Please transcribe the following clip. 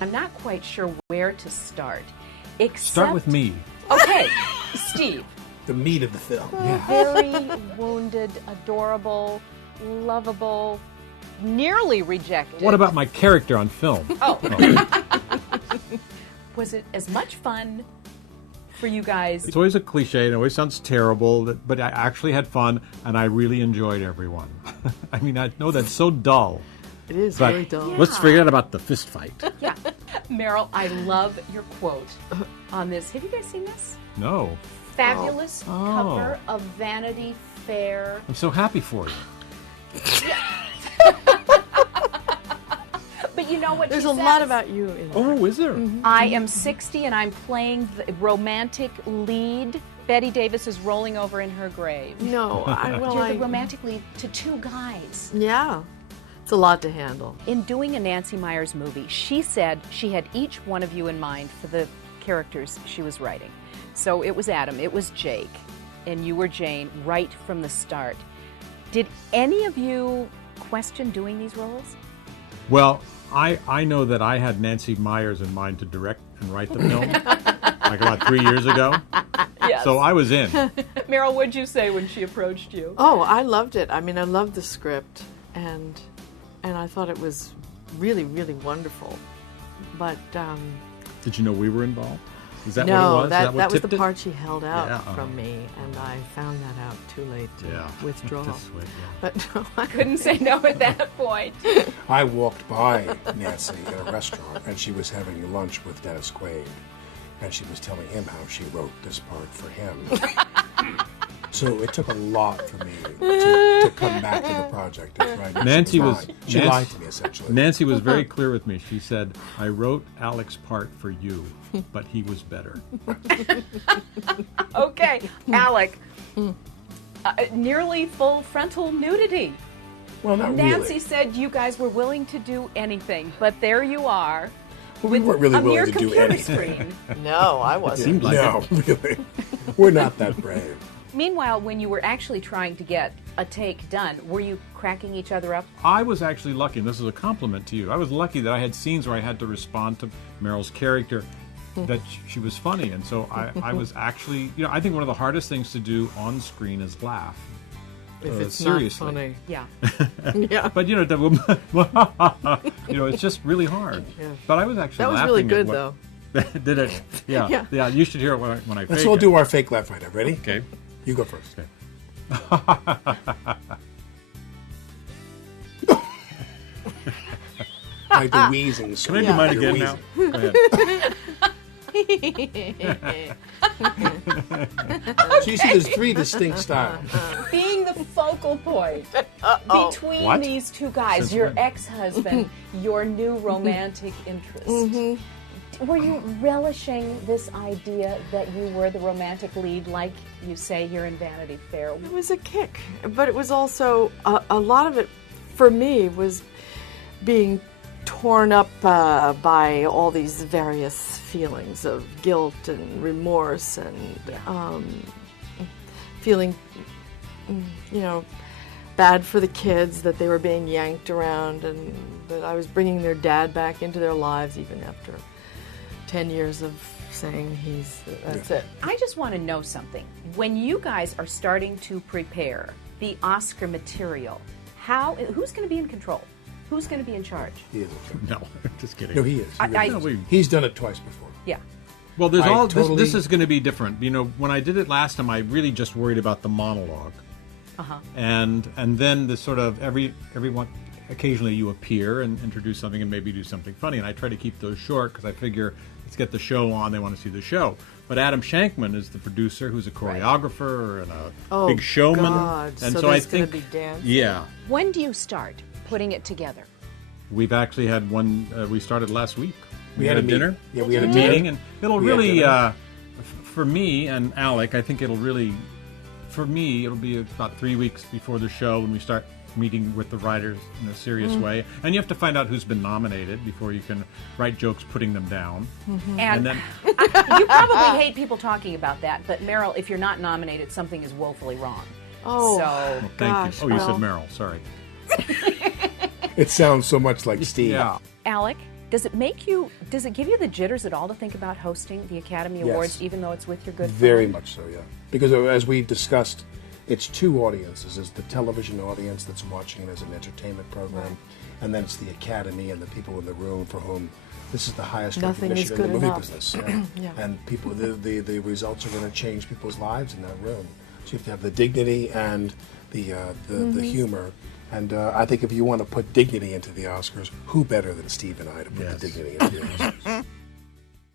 I'm not quite sure where to start. Except... Start with me. Okay, Steve. The meat of the film. Yeah. Very wounded, adorable, lovable, nearly rejected. What about my character on film? Oh. Was it as much fun for you guys? It's always a cliche, it always sounds terrible, but I actually had fun, and I really enjoyed everyone. I mean, I know that's so dull. It is But very dull. Yeah. let's forget about the fist fight. Yeah. Meryl, I love your quote on this. Have you guys seen this? No. Fabulous cover of Vanity Fair. I'm so happy for you. But you know what There's she a lot says? about you in there. Oh, is there? I am 60 and I'm playing the romantic lead. Betty Davis is rolling over in her grave. No, You're the romantic lead to two guys. Yeah, it's a lot to handle. In doing a Nancy Meyers movie, she said she had each one of you in mind for the characters she was writing. So it was Adam, it was Jake, and you were Jane right from the start. Did any of you question doing these roles? Well, I know that I had Nancy Meyers in mind to direct and write the film, like about 3 years ago. Yes. So I was in. Meryl, what'd you say when she approached you? Oh, I loved it. I mean, I loved the script, and I thought it was really, really wonderful. But Did you know we were involved? Is that no, what it was? Is that what was the tipped it? part she held out Yeah, from me, and I found that out too late to withdraw. That's sweet, yeah. But no, I Couldn't say no at that point. I walked by Nancy in a restaurant, and she was having lunch with Dennis Quaid, and she was telling him how she wrote this part for him. So it took a lot for me to come back to the project and write it. Nancy She lied to me, essentially. Nancy was very clear with me. She said, I wrote Alec's part for you, but he was better. Okay, Alec. Nearly full frontal nudity. Well, not Nancy really. said you guys were willing to do anything, but there you are. Well, we weren't really a mere willing to do computer anything. screen. no, I wasn't. Seemed like No, really. We're not that brave. Meanwhile, when you were actually trying to get a take done, were you cracking each other up? I was actually lucky, and this is a compliment to you. I was lucky that I had scenes where I had to respond to Meryl's character, that she was funny, and so I was actually, I think one of the hardest things to do on screen is laugh. If it's seriously. not funny. Yeah. Yeah. But it's just really hard. Yeah. But I was actually That was laughing really at good, what- though. Did it? Yeah. Yeah. You should hear it when I fake Let's all it. do our fake laugh right now. Ready? Okay. You go first. Like the wheezing. Can I do mine You're again now? wheezing. Go ahead. So you see, there's three distinct styles. Being the focal point between What? these two guys, Since your when? ex-husband, your new romantic interest. Were you relishing this idea that you were the romantic lead, like you say here in Vanity Fair? It was a kick, but it was also a lot of it for me was being torn up by all these various feelings of guilt and remorse and feeling, bad for the kids that they were being yanked around and that I was bringing their dad back into their lives even after 10 years of saying that's it. I just want to know something. When you guys are starting to prepare the Oscar material, who's going to be in control? Who's going to be in charge? He is. No, just kidding. No, he is. He really is. He's done it twice before. Yeah. Well, there's I this is going to be different. When I did it last time, I really just worried about the monologue. And then the sort of everyone occasionally you appear and introduce something and maybe do something funny, and I try to keep those short because I figure let's get the show on. They want to see the show. But Adam Shankman is the producer, who's a choreographer and a big showman. God. And so I there's think going to be dance. yeah, When do you start putting it together? we've actually had one. We started last week. We had a dinner. Yeah, we had a meeting, dinner. and it'll We had really, dinner. for me and Alec, I think it'll really, for me, it'll be about 3 weeks before the show when we start meeting with the writers in a serious way. And you have to find out who's been nominated before you can write jokes putting them down. And then, You probably hate people talking about that, but Meryl, if you're not nominated, something is woefully wrong. Oh, So, thank gosh, you. Oh, you said well. Meryl, sorry. It sounds so much like Steve. Yeah. Alec, Does it give you the jitters at all to think about hosting the Academy Awards, even though it's with your good Very friend? much so, yeah. Because as we've discussed, it's two audiences. There's the television audience that's watching it as an entertainment program, and then it's the Academy and the people in the room for whom this is the highest Nothing is recognition in the good movie enough. business. Yeah. And people, the results are going to change people's lives in that room. So you have to have the dignity and the humor. And I think if you want to put dignity into the Oscars, who better than Steve and I to put the dignity into the Oscars?